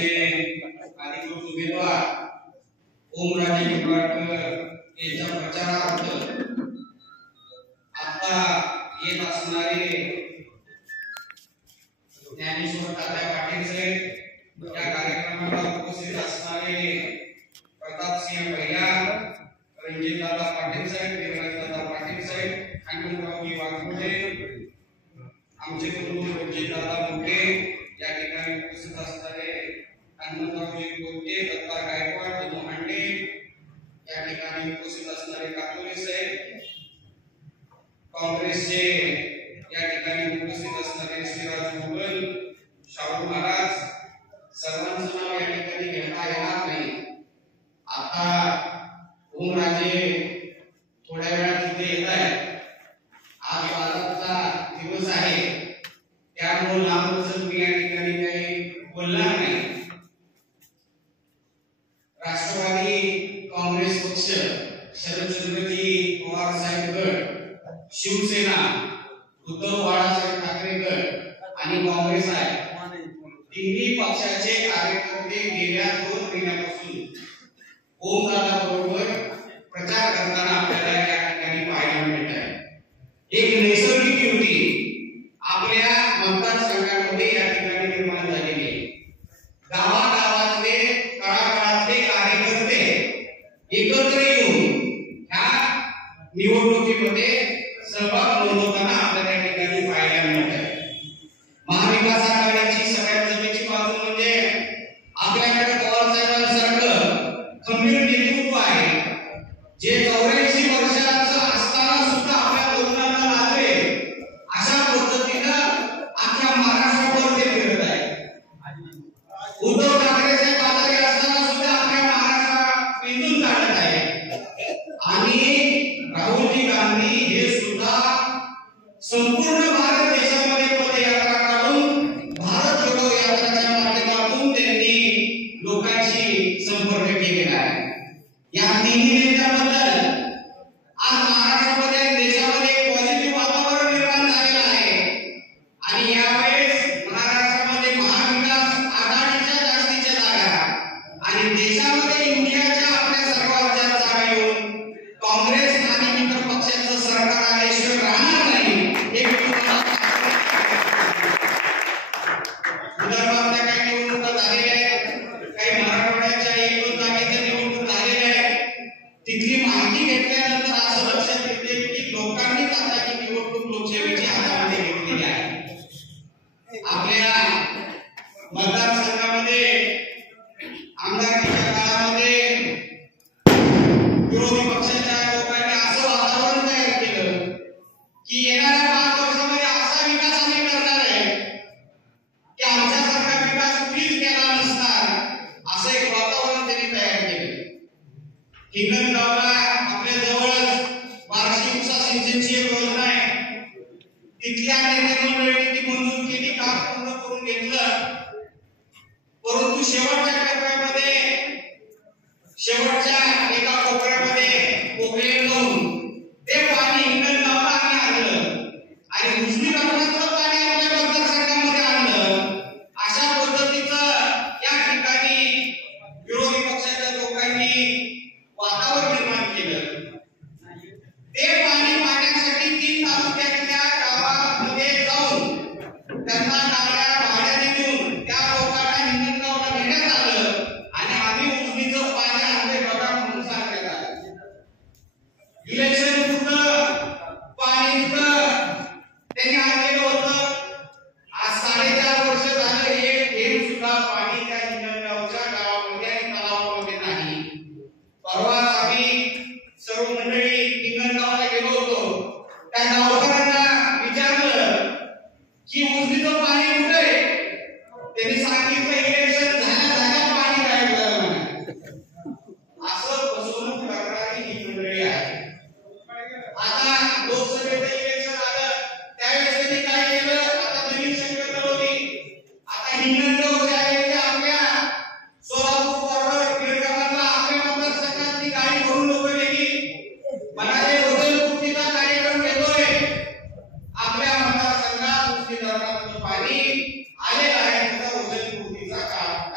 अधिकृत उमेदवार ओमराजे निंबाळकर यांच्या प्रचारार्थ आता येत असणारे ज्ञानेश्वर तात्या पाटील साहेब, या कार्यक्रमाला उपस्थित असणारे प्रतापसिंह भैया, रणजितदादा पाटील साहेब, देवराजदादा पाटील साहेब, हनुमंतरावजी वाघमोडे, आमचे गुरु रणजितदादा मोठे, या ठिकाणी उपस्थित असणारे हनुमंतरावजी गोटे, दत्ता गायकवाड, दनू हांडे, या ठिकाणी उपस्थित असणारे कातोरे साहेब, काँग्रेसचे या ठिकाणी उपस्थित असणारे श्रीराज मुघल, शाहू महाराज, सर्वांचं नाव या ठिकाणी घेता येणार नाही। आता ओमराजे थोड्या वेळात इथे येत आहे। आज बाजारचा दिवस आहे, त्यामुळे लांबच मी या ठिकाणी काही बोलणार नाही। राष्ट्रवादी काँग्रेस पक्ष, शरदचंद्रजी पवार साहेब गट, शिवसेना, उद्धव बाळासाहेब ठाकरे गट आणि काँग्रेस आहे, तिन्ही पक्षाचे कार्यकर्ते गेल्या 2 महिन्यापासून ओमदादा बरोबर प्रचार करताना आपल्याला या ठिकाणी पाहायला मिळत आहे। एक नैसर्गिक युती आपल्या मतदारसंघामध्ये या ठिकाणी निर्माण झालेली आहे। गावागावातले, तळागाळातले कार्यकर्ते एकत्र येऊन ह्या निवडणुकीमध्ये सहभाग नोंदवताना आपल्याला या ठिकाणी पाहायला मिळत आहे। महाविकास आघाडीची सगळ्यात जमेची बाजू म्हणजे आपल्याकडे पवार साहेबांसारखं खंबीर नेतृत्व आहे, जे 84 वर्षाचं असताना सुद्धा आपल्या तरुणांना लाभेल अशा पद्धतीनं अख्ख्या महाराष्ट्रावर ते फिरत आहे। उद्धव ठाकरे साहेब आजारी असताना सुद्धा आपल्या महाराष्ट्रात पेंडून काढत आहे आणि राहुलजी गांधी हे सुद्धा संपूर्ण भारत देशामध्ये पदयात्रा काढून भारत जोडो यात्रेच्या माध्यमातून त्यांनी लोकांशी संपर्क केलेला आहे। या तिन्ही नेत्यांबद्दल आज महाराष्ट्रामध्ये देशामध्ये एक पॉझिटिव्ह वातावरण निर्माण झालेलं आहे आणि यावेळेस महाराष्ट्रामध्ये महाविकास आघाडीच्या जास्तीच्या जागा आणि देशामध्ये इंडियाच्या आपल्या सर्वांच्या जागा येऊन काँग्रेस आणि इतर पक्षाचं सरकार आल्याशिवाय राहणार नाही। हे विदर्भातल्या काही निवडणुका झालेल्या आहेत, काही मराठवाड्याच्या 1-2 जागेच्या निवडणूक झालेल्या आहेत। तिथली माहिती घेतल्यानंतर असं लक्षात येते की लोकांनीच आता ही निवडणूक लोकसेवेची हातामध्ये घेतलेली आहे। आपल्या मतदारसंघामध्ये आमदारकीच्या काळामध्ये विरोधी पक्षाच्या लोकांनी असं वातावरण तयार केलं की येणाऱ्या 5 वर्षामध्ये असा विकास आम्ही करणार आहे की आमच्यासारखा विकास कुणीच केला नसणार, असं एक वातावरण त्यांनी तयार केलं। हिंगणगावला आपल्या जवळच वार्षिक उपसा सिंचनची एक योजना आहे, तिथल्या नेते मंडळींनी ती मंजूर केली, काम पूर्ण करून घेतलं, परंतु शेवटच्या टप्प्यामध्ये शेवटच्या एका कोपऱ्यामध्ये कोकळे लावून ते पाणी हिंगणगावला आम्ही आणलं आणि दुसरी धरणातलं पाणी आपल्या मतदारसंघामध्ये आणलं। अशा पद्धतीचं या ठिकाणी विरोधी पक्षाच्या लोकांनी वातावरण निर्माण केलं। ते पाणी पाण्यासाठी 3 तालुक्यातल्या गावामध्ये जाऊन त्यांना गाड्या भाड्याने देऊन त्या लोकांना हिंगणगावला नेण्यात आलं आणि आम्ही उजनीचं पाणी आणले बघा म्हणून सांगण्यात आलं। इलेक्शन पुरतं पाणी त्यांनी आणलेलं होतं। आज 4.5 वर्ष झालं एक थेंब सुद्धा पाणी त्या हिंगणगावच्या गावामध्ये आणि तलावामध्ये नाही। परवाच आम्ही सर्व मंडळी हिंगणगावला गेलो होतो, त्या गावकऱ्यांना विचारलं की उजनीचं पाणी कुठे आहे? त्यांनी सांगितलं इलेक्शन झाल्या पाणी गायब झालं म्हणे। असं फसवणूक करणारी ही मंडळी आहे। आता लोकसभेचं इलेक्शन आलं त्यावेळेस त्यांनी काय केलं, आता नवीन शंकर लावली। आता हिंगणगावच्या ऐवजी आपल्या सोलापूर बॉर्डर गिरगावाला आपल्या मतदारसंघातली गाडी भरून लोक गेली, म्हणाले उदयपूर्तीचा कार्यक्रम घेतोय। आपल्या मतदारसंघात उजनी धरणातलं पाणी आलेलं आहे, त्याचा उदयपूर्तीचा काळ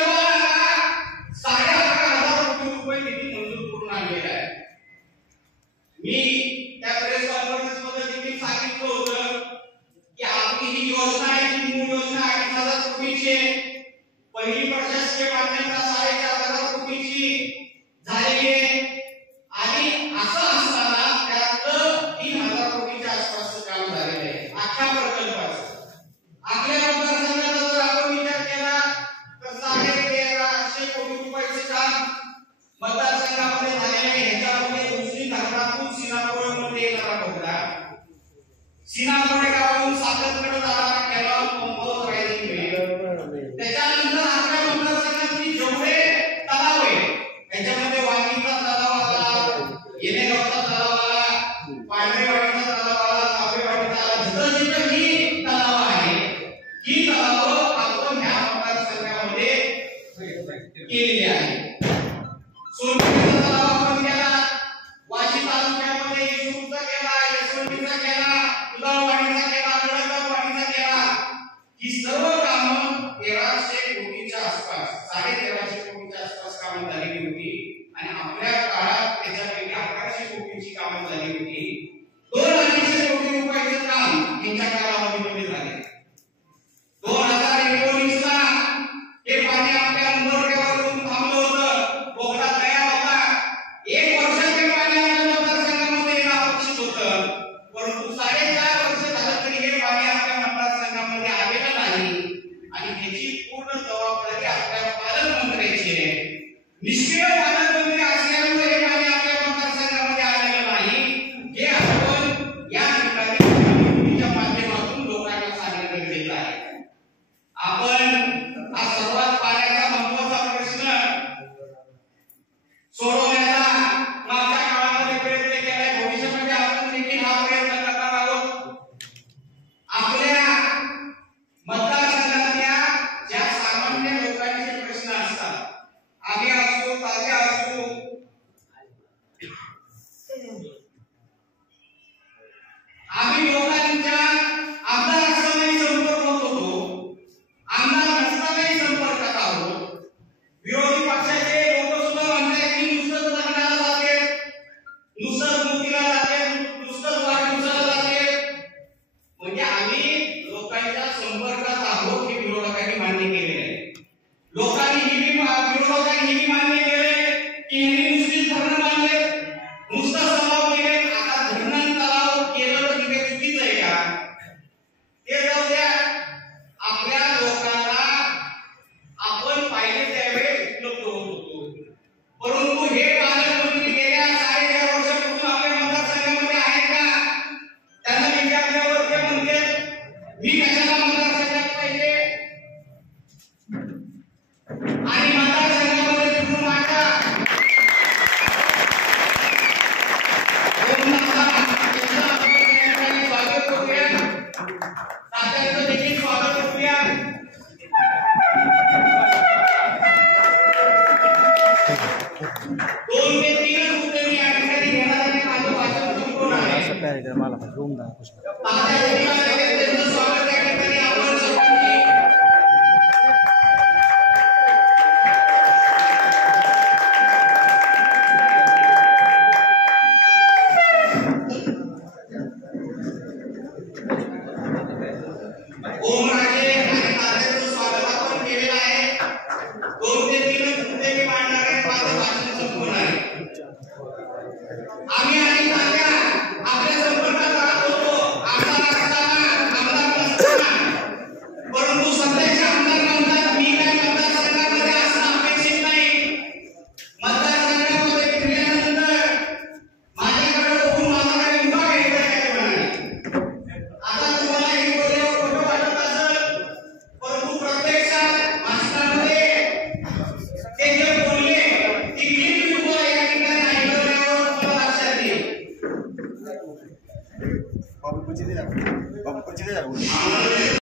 मंत्रिमंडळाला 11,500 कोटी रुपये निधी मंजूर करून आणलेला आहे. मी त्या प्रेस कॉन्फरन्स मध्ये देखील सांगितलं होतं की आपली ही योजना आहे, ही मूळ योजना 2,500 कोटीची आहे. पहिली प्रशासकीय मान्यता 4,500 कोटीची झालेली आहे आणि असं असताना त्यातलं 3,000 कोटीच्या आसपास काम झालेलं आहे अख्ख्या प्रकल्पाचं. आपल्या मतदारसंघाचा जर आपण विचार केला तर 13,500 कोटी रुपयाचे काम मतदारसंघामध्ये झालेले आहे. ह्याच्यामध्ये दुसरी धरणातून सीनापुरामध्ये येणारा बोगदा, सीनापुरे गावातून साततकडे जाणारा कॅनॉल पंप रायझिंग वेल, त्याच्यानंतर आपल्या मतदारसंघातील जेवढे तलाव आहे त्याच्यामध्ये वाघीचा तलाव आला, येणेगावचा तलाव आला, पांढरेवाडीचा तलाव आला, तापेवाडीचा आला, जिथं जिथं ही तलाव आहे ही तलाव आपण ह्या मतदारसंघामध्ये केलेली आहे. सोनपेठचा तलाव आपण केला, वाशी तालुक्यामध्ये येसूरचा केला, यशवंतीचा केला, उदाळवाडीचा केला, गडकवाडीचा केला. ही सर्व कामं 1,300 कोटीच्या आसपास, 1350 कोटीच्या आसपास कामं झालेली होती आणि आपल्या काळात त्याच्यापैकी 1100 कोटीची कामं झाली होती. 2,200 कोटी रुपयाचं काम यांच्या कालावधीमध्ये झाले. 2019 ला हे पाणी आपल्या उंबरठ्यावरून थांबलं होतं, बोगदा तयार होता. 1 वर्ष ते पाणी आपल्या मतदारसंघामध्ये येणं अपेक्षित होतं, परंतु 4.5 वर्ष झालं तरी हे पाणी आपल्या मतदारसंघामध्ये आलेलं नाही आणि त्याची पूर्ण जबाबदारी आपल्या पालकमंत्र्यांची आहे. निष्क्रिय पालकमंत्री असल्यामुळे हे पाणी आपल्या मतदारसंघामध्ये आलेलं नाही हे आपण या ठिकाणी माध्यमातून लोकांना सांगणं गरजेचं आहे. आपण हा सर्वात पाण्याचा महत्त्वाचा प्रश्न सोडवण्याचा मागच्या काळामध्ये प्रयत्न केलाय, भविष्यामध्ये आपण देखील हा प्रयत्न करणार आहोत. आपल्या मतदारसंघातल्या ज्या सामान्य लोकांचे प्रश्न असतात, आम्ही असो, तात्या असो, आम्ही लोकांच्या आमदार असतानाही संपर्कात होतो, आमदार नसतानाही संपर्कात आहोत. विरोधी पक्षाचे लोक सुद्धा म्हणतात की नुसतंच लग्नाला जाते, नुसतंच मुलीला जाते, नुसतंच वाढदिवसाला जाते. म्हणजे आम्ही लोकांच्या संपर्कात आहोत हे विरोधकांनी मान्य केलेले आहे. विरोधकांनी मान्य केले की यांनी नुसतीच धरणं बांधले, नुसतं तलाव केले. आता धरण तलाव केलं तर हे चुकीचं आहे का? ते जाऊ द्या. आपल्या लोकांना आपण पाहिजे त्यावेळेस उपलब्ध होत होतो, परंतु हे पालकमंत्री गेल्या 4.5 वर्षापासून आपल्या मतदारसंघामध्ये आहेत का? त्यांना विचारल्यावर ते म्हणतात मी कशाला मतदारसंघात पाहिजे आणि मतदारसंघामध्ये तिकडून माझ्या स्वागत करूया, तात्यांचं देखील स्वागत करूया. दोन ते तीन मुद्दे मी या ठिकाणी घेणार आहे. माझं भाषण संपूर्ण आहे. तात्या देखील आलेले, त्यांचं स्वागत या ठिकाणी आपण सर्वांनी ओमराजे आणि तात्यांचं स्वागत आपण केलेलं आहे. 2 ते 3 मुद्दे मी मांडणार आहे. माझं भाषण संपूर्ण आहे. आम्ही आणि तात्या आपल्या संपर्कात राहत होतो, आमदार असताना, आमदार नसताना, परंतु सध्याचे आमदार म्हणतात मी काय मतदारसंघामध्ये असणं अपेक्षित नाही. मतदारसंघामध्ये फिरल्यानंतर माझ्याकडे बघून माझ्याकडे उभा घ्यायचा आहे ते म्हणाले. आता तुम्हाला हे बोलल्यावर खोटं वाटत असेल, परंतु प्रत्यक्षात भाषणामध्ये ते जे बोलले ते किती तुम्हाला या ठिकाणी ऐकल्यावर तुम्हाला लक्षात येईल. बाबू कुछ दे